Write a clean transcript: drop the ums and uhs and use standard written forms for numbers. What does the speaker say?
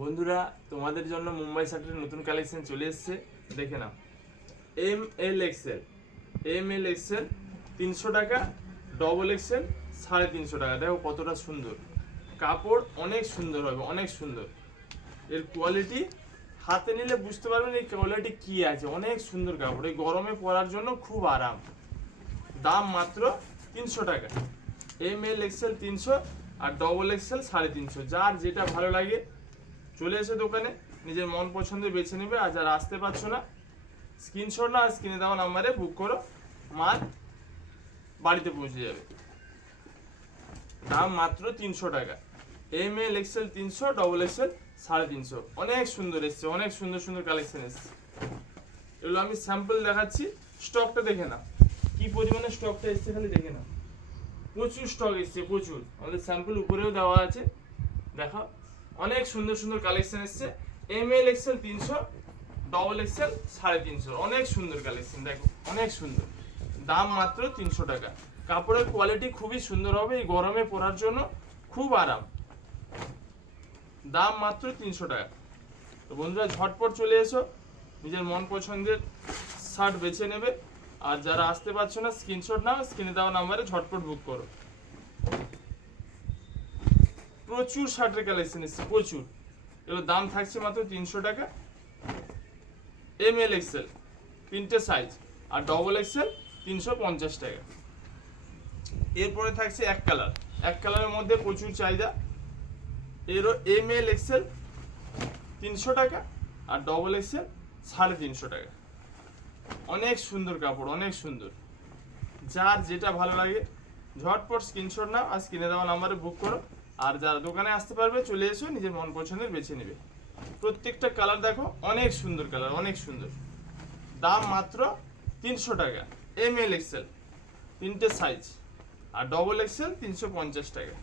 বন্ধুরা, তোমাদের জন্য মুম্বাই শার্টের নতুন কালেকশন চলে এসেছে, দেখে নাও। এম এল এক্সেল 300 টাকা, ডবল এক্সেল 350 টাকা। দেখো কতটা সুন্দর কাপড়, অনেক সুন্দর হবে, অনেক সুন্দর। এর কোয়ালিটি হাতে নিলে বুঝতে পারবেন এই কোয়ালিটি কি আছে। অনেক সুন্দর কাপড়, এই গরমে পরার জন্য খুব আরাম। দাম মাত্র 300 টাকা। এম এল এক্সেল 300 আর ডবল এক্সেল 350। যার যেটা ভালো লাগে চলে এসে দোকানে নিজের মন পছন্দের বেছে নেবে। আর যারা আসতে পারছো না, স্ক্রিনশট না স্ক্রিনে দেওয়া নাম্বারে বুক করো, মাল বাড়িতে পৌঁছে যাবে। দাম মাত্র 300 টাকা। M L XL 300, double XL 350। অনেক সুন্দর এসছে, অনেক সুন্দর সুন্দর কালেকশন এসছে। এগুলো আমি স্যাম্পল দেখাচ্ছি, স্টকটা দেখে নাও কি পরিমাণে স্টকটা এসছে, খালি দেখে নাও। প্রচুর স্টক এসছে, প্রচুর। আমাদের স্যাম্পল উপরেও দেওয়া আছে, দেখো অনেক সুন্দর সুন্দর কালেকশন এসছে। M L XL 300, double XL 350। অনেক সুন্দর কালেকশন, দেখো অনেক সুন্দর। দাম মাত্র 300 টাকা। কাপড়ের কোয়ালিটি খুবই সুন্দর হবে, এই গরমে পরার জন্য খুব আরাম। দাম মাত্র 300 টাকা। তো বন্ধুরা, ঝটপট চলে এসো, নিজের মন পছন্দের শার্ট বেছে নেবে। আর যারা আসতে পারছো না, স্ক্রিনশট নাও, স্ক্রিনে দেওয়া নাম্বারে ঝটপট বুক করো। প্রচুর শার্টের কালেকশন এসছে, প্রচুর। এগুলোর দাম থাকছে মাত্র 300 টাকা। এম এল এক্সেল 3টে সাইজ আর ডবল এক্সেল 350 টাকা। এরপরে থাকছে এক কালার, এক কালারের মধ্যে প্রচুর চাহিদা। এরও এম এল এক্সেল 300 টাকা আর ডবল এক্সেল 350 টাকা। অনেক সুন্দর কাপড়, অনেক সুন্দর। যার যেটা ভালো লাগে ঝটপট স্ক্রিনশট নাও আর স্ক্রিনে দেওয়া নাম্বারে বুক করো। আর যারা দোকানে আসতে পারবে চলে এসো, নিজের মন পছন্দের বেছে নেবে। প্রত্যেকটা কালার দেখো, অনেক সুন্দর কালার, অনেক সুন্দর। দাম মাত্র 300 টাকা। এম এল এক্সেল 3টে সাইজ আর ডবল এক্সেল 350 টাকা।